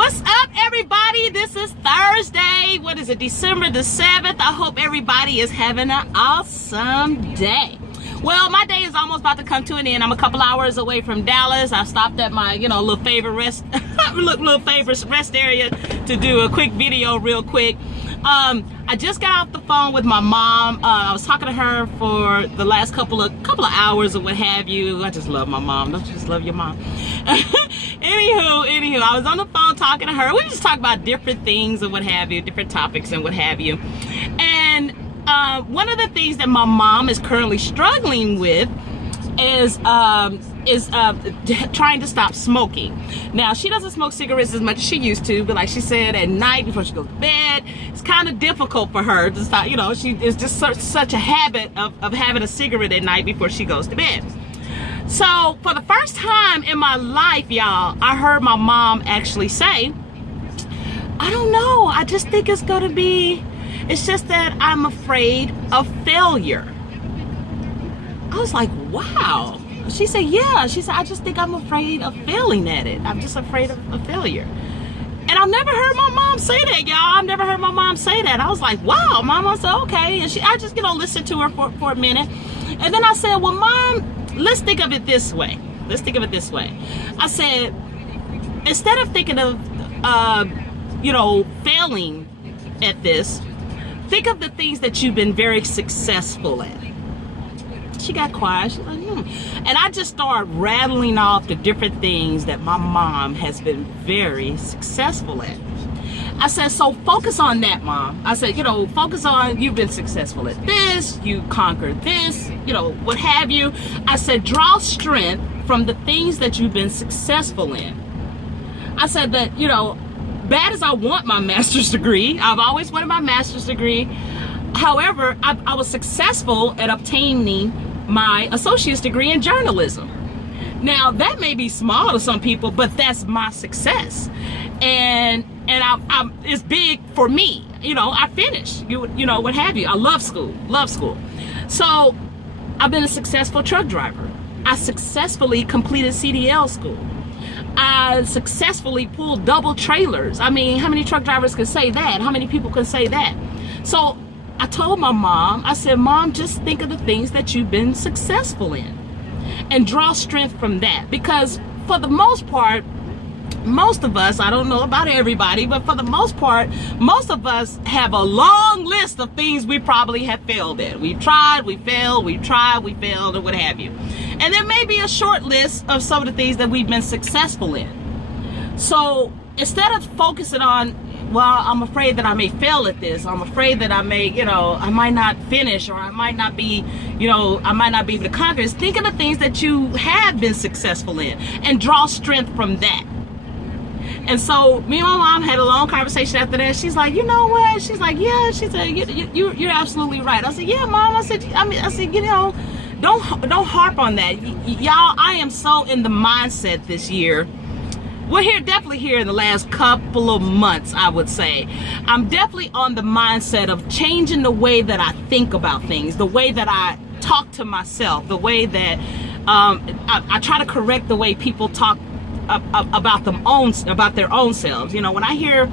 What's up, everybody? This is Thursday. What is it? December the 7th. I hope everybody is having an awesome day. Well, my day is almost about to come to an end. I'm a couple hours away from Dallas. I stopped at my, little favorite rest area to do a quick video real quick. I just got off the phone with my mom. I was talking to her for the last couple of hours or what have you. I just love my mom. Don't you just love your mom? Anywho, I was on the phone talking to her. We just talk about different things and what have you, different topics and what have you. And one of the things that my mom is currently struggling with is trying to stop smoking. Now, she doesn't smoke cigarettes as much as she used to, but like she said, at night before she goes to bed, it's kind of difficult for her to stop. She is just such a habit of having a cigarette at night before she goes to bed. So for the first time in my life, y'all, I heard my mom actually say, I don't know, I just think it's just that I'm afraid of failure. I was like, wow. She said, yeah. She said, I just think I'm afraid of failing at it. I'm just afraid of failure. And I've never heard my mom say that, y'all. I've never heard my mom say that. I was like, wow. Mama said, okay. And I just, listened to her for a minute. And then I said, well, Mom, let's think of it this way. I said, instead of thinking of, failing at this, think of the things that you've been very successful at. She got quiet. She's like, And I just started rattling off the different things that my mom has been very successful at. I said, so focus on that, Mom. I said, focus on, you've been successful at this, you conquered this, what have you. I said, draw strength from the things that you've been successful in. I said that, bad as I want my master's degree, I've always wanted my master's degree. However, I was successful at obtaining my associate's degree in journalism. Now, that may be small to some people, but that's my success. And it's big for me. I finished, what have you. I love school. So I've been a successful truck driver. I successfully completed CDL school. I successfully pulled double trailers. I mean, how many truck drivers can say that? How many people can say that? So I told my mom, I said, Mom, just think of the things that you've been successful in and draw strength from that. Because for the most part, most of us, I don't know about everybody, but for the most part, most of us have a long list of things we probably have failed at. We've tried, we failed, we've tried, we failed, or what have you. And there may be a short list of some of the things that we've been successful in. So instead of focusing on, well, I'm afraid that I may fail at this, I'm afraid that I may, I might not finish, or I might not be, I might not be able to conquer this, think of the things that you have been successful in and draw strength from that. And so me and my mom had a long conversation after that. She's like, you know what? She's like, yeah. She said, you're absolutely right. I said, yeah, Mom. I said, don't harp on that. Y'all, I am so in the mindset this year. We're definitely here in the last couple of months, I would say. I'm definitely on the mindset of changing the way that I think about things, the way that I talk to myself, the way that I try to correct the way people talk about their own selves. When I hear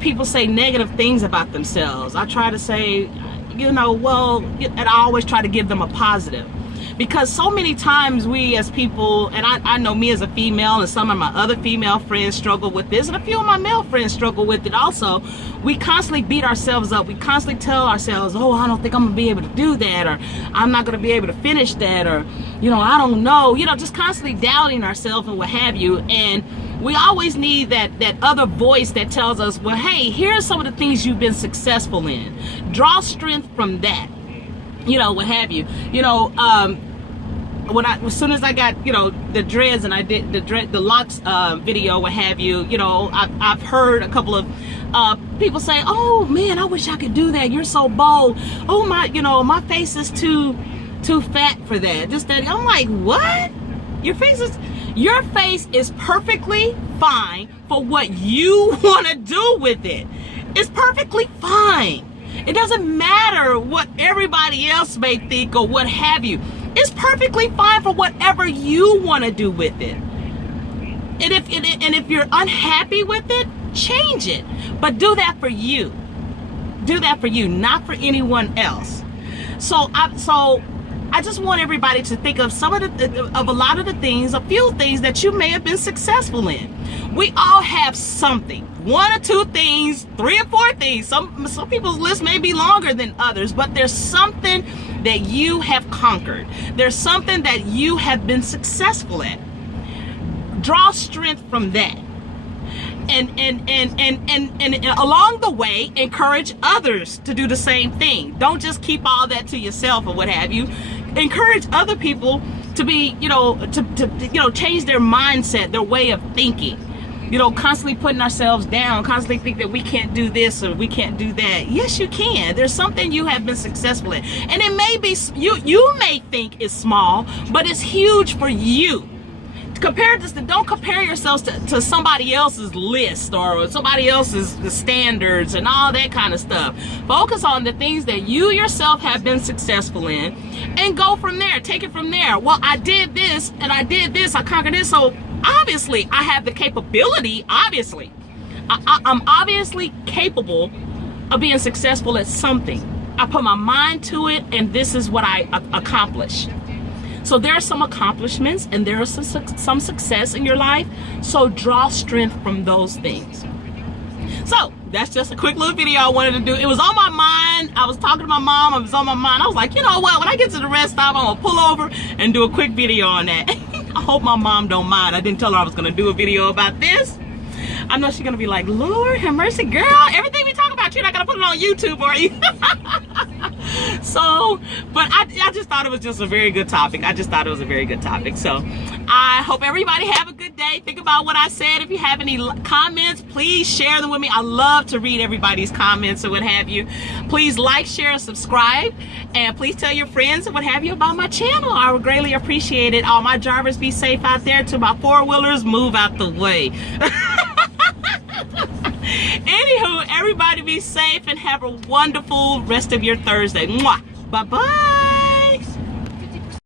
people say negative things about themselves, I try to say, and I always try to give them a positive. Because so many times we as people, and I know me as a female and some of my other female friends struggle with this, and a few of my male friends struggle with it also. We constantly beat ourselves up. We constantly tell ourselves, oh, I don't think I'm going to be able to do that, or I'm not going to be able to finish that, or, I don't know, just constantly doubting ourselves and what have you. And we always need that other voice that tells us, well, hey, here are some of the things you've been successful in. Draw strength from that. What have you. As soon as I got, the dreads and I did the locks video, what have you, I've heard a couple of people say, oh man, I wish I could do that. You're so bold. Oh my, my face is too fat for that. Just that. I'm like, what? Your face is perfectly fine for what you want to do with it. It's perfectly fine. It doesn't matter what everybody else may think or what have you. It's perfectly fine for whatever you want to do with it. And if you're unhappy with it, change it. But do that for you. Do that for you, not for anyone else. So I just want everybody to think of a lot of the things, a few things that you may have been successful in. We all have something, 1 or 2 things, 3 or 4 things. Some people's list may be longer than others, but there's something that you have conquered. There's something that you have been successful at. Draw strength from that. And along the way, encourage others to do the same thing. Don't just keep all that to yourself or what have you. Encourage other people to be, to change their mindset, their way of thinking. Constantly putting ourselves down, constantly think that we can't do this or we can't do that. Yes, you can. There's something you have been successful in. And it may be, you may think it's small, but it's huge for you. Don't compare yourselves to somebody else's list or somebody else's standards and all that kind of stuff. Focus on the things that you yourself have been successful in and go from there. Take it from there. Well, I did this and I did this. I conquered this. So obviously I have the capability. Obviously, I'm obviously capable of being successful at something. I put my mind to it and this is what I accomplish. So there are some accomplishments and there is some success in your life. So draw strength from those things. So that's just a quick little video I wanted to do. It was on my mind. I was talking to my mom. It was on my mind. I was like, you know what? When I get to the rest stop, I'm going to pull over and do a quick video on that. I hope my mom don't mind. I didn't tell her I was going to do a video about this. I know she's going to be like, Lord have mercy, girl. Everything we talk about, you're not going to put it on YouTube, are you? So, but I just thought it was just a very good topic. I just thought it was a very good topic. So I hope everybody have a good day. Think about what I said. If you have any comments, please share them with me. I love to read everybody's comments or what have you. Please like, share, and subscribe. And please tell your friends and what have you about my channel. I would greatly appreciate it. All my drivers, be safe out there. To my four-wheelers, move out the way. Anywho, everybody be safe and have a wonderful rest of your Thursday. Mwah. Bye-bye.